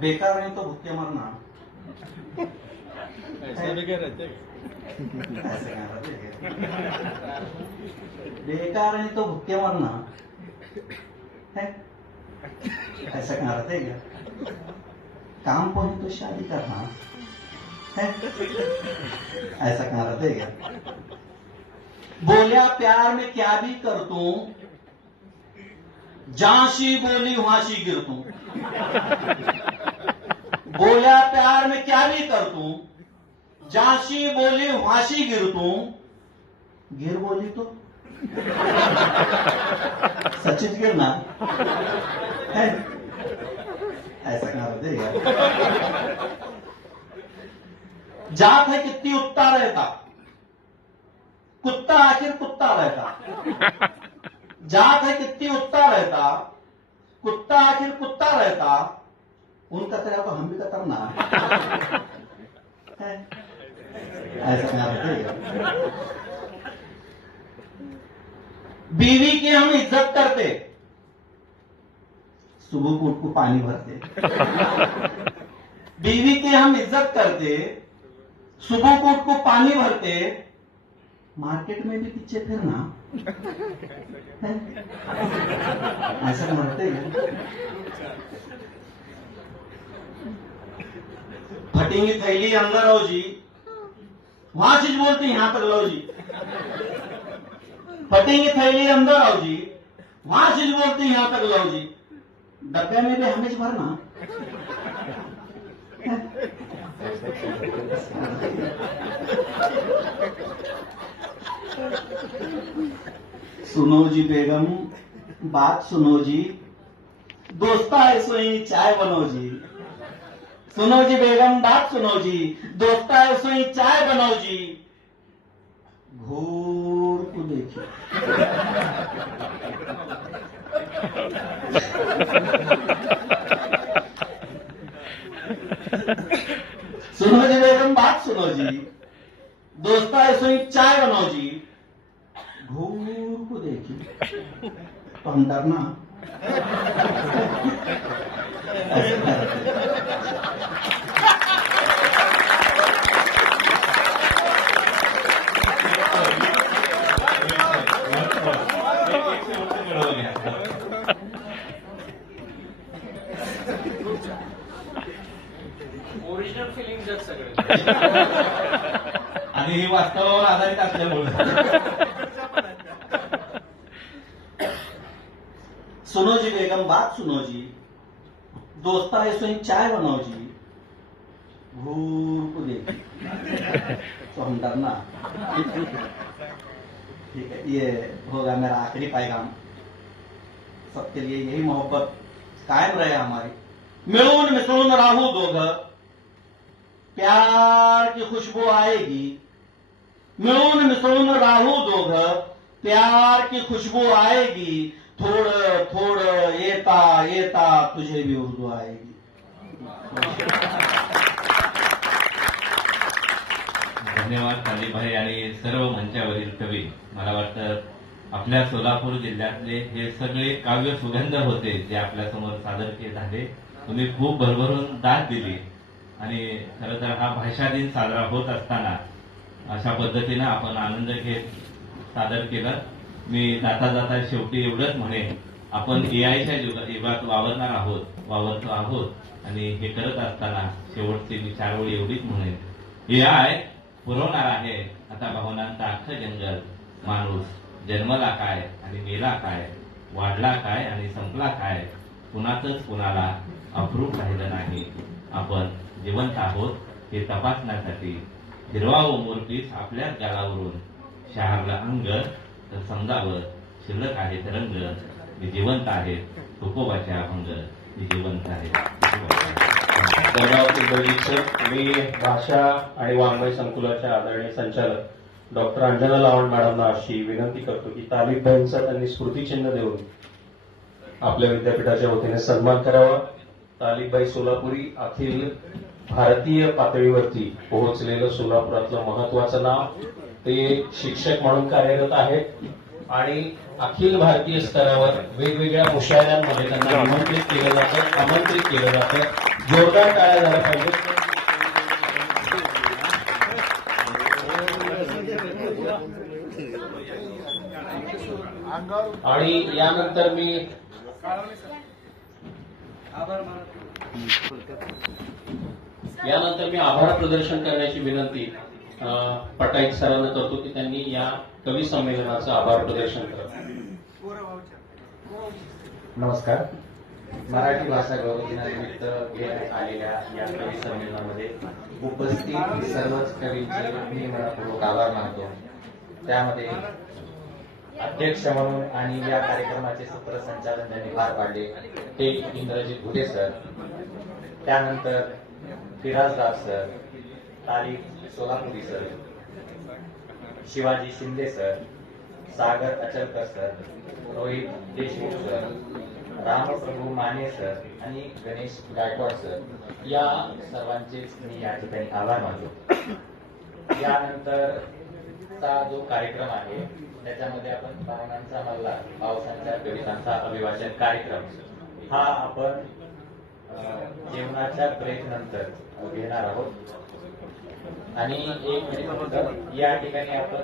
बेकार नहीं तो भूखे मरना। ऐसा भी क्या रहते ऐसे क्या रहते हैं? बेकार नहीं तो भूखे मरना है, ऐसा क्या रहते हैं क्या? काम को है तो शादी करना है, ऐसा क्या रहते हैं क्या? बोलिया प्यार में क्या भी कर तू, जहां बोली वहां सी गिर तू। बोलिया प्यार में क्या भी कर तू, जहां बोली वहां सी गिर तू। गिर बोली तो सचित गिरना है, ऐसा क्या होते यार? जात है कितनी उत्ता रहता, कुत्ता आखिर कुत्ता रहता। जात है कितनी उत्ता रहता, कुत्ता आखिर कुत्ता रहता। उनका तरह तो हम भी कतरना है, ऐसा क्या होते यार? बीवी की हम इज्जत करते, सुबह को उठ को पानी भरते। बीवी की हम इज्जत करते, सुबह को उठ को पानी भरते। मार्केट में भी पीछे फिरना है? ऐसा मरते हैं। फटेंगी थैली अंदर आओ जी, वहां चीज बोलती यहां तक लो जी। फटेंगी थैली अंदर आओ जी, वहां चीज बोलती यहां तक लो जी। डब्बे में भी हमें भरना। सुनो जी बेगम, बात सुनो जी, दोस्ता है सोई चाय बनो जी। सुनो जी बेगम, बात सुनो जी, दोस्ता है सोई चाय बनाओ जी। घूर को देखिए, सुनो जी बेगम, बात सुनो जी, दोस्ता है सोई चाय बनाओ जी। घूर को देखिए तो हम डरना। ओरिजिनल फिलिंग्स आहेत सगळे आणि ही वास्तवावर आधारित असल्यामुळे। सुनो जी बेगम, बात सुनो जी, दोस्ता है सोई चाय बनाओ जी। घूर को देखिए तो हम डरना। ठीक है, ये होगा मेरा आखिरी पैगाम। सबके लिए यही मोहब्बत कायम रहे हमारी। मिलून मिसळून राहू दोघं, प्यार की खुशबू आएगी। मिळून मिसळून राहू दोघं, प्यार की खुशबू आएगी। थोडं थोडं येता येता तुझे भी उर्दू आएगी। धन्यवाद तालीभाई आणि सर्व मंचावरील कवी. मला वाटतं आपल्या सोलापूर जिल्ह्यातले हे सगळे काव्य सुगंध होते जे आपल्या समोर सादर झाले. तुम्ही खूप भरभरून दाद दिली आणि खरं तर हा भाषा दिन साजरा होत असताना अशा पद्धतीनं आपण आनंद घेत सादर केलं. मी जाता जाता शेवटी एवढंच म्हणेन, आपण एआयच्या युगात वावरतो आहोत आणि हे करत असताना शेवटची मी 4 ओळी एवढीच म्हणेन. एआय पुरवणार आहे आता भावनांचा अख्खं जंगल. माणूस जन्मला काय आणि मेला काय, वाढला काय आणि संपला काय, कुणातच कुणाला अप्रूप राहिलं नाही. आपण जिवंत आहोत हे तपासण्यासाठी हिरवा व मोरपीस आपल्याच गालावरून शहारलं अंग तर समजावं शिल्लक आहे तरंग. मी जिवंत आहे तुकोबाच्या अभंग, मी जिवंत आहे. मी भाषा आणि वाङ्मय संकुलाच्या आदरणीय संचालक डॉक्टर अंजना लावंड मॅडमना अशी विनंती करतो की तालिबाईंचा त्यांनी स्मृतिचिन्ह देऊन आपल्या विद्यापीठाच्या वतीने सन्मान करावा. तालिबाई सोलापुरी अखिल भारतीय पातळीवरती पोहोचलेलं सोलापुरातलं महत्वाचं नाव. ते शिक्षक म्हणून कार्यरत आहेत. आणि अखिल भारतीय स्तरावर वेगवेगळ्या मुशायऱ्यांमध्ये त्यांना निमंत्रित केलं जातं, आमंत्रित केलं जातं. जोरदार टाळ्या झाल्या पाहिजे. आणि यानंतर मी आभार प्रदर्शन करण्याची विनंती पटाईत सरांना करतो की त्यांनी या कवी संमेलनाचं आभार प्रदर्शन करावं. नमस्कार. मराठी भाषा गौरव दिनानिमित्त घेण्यात आलेल्या या कवी संमेलनामध्ये उपस्थित सर्वच कवींचे मी मनपूर्वक आभार मानतो. त्यामध्ये अध्यक्ष म्हणून आणि या कार्यक्रमाचे सूत्रसंचालन त्यांनी पार पाडले ते इंद्रजित घुले सर, त्यानंतर Firajdar sir, Tariq Solapuri sir, Shivaji Shinde sir, Sagar Achalkar sir, Rohit Deshmukh sir, Ramprabhu Mane sir आणि गणेश गायकवाड सर, या सर्वांचेच मी या ठिकाणी आभार मानतो. यानंतरचा जो कार्यक्रम आहे त्याच्यामध्ये आपण पाहुण्यांचा मल्ला, पावसांच्या कवितांचा अभिवाचन कार्यक्रम हा आपण जेवणाच्या ब्रेक नंतर घेणार आहोत. आणि एक मिनिट, या ठिकाणी आपण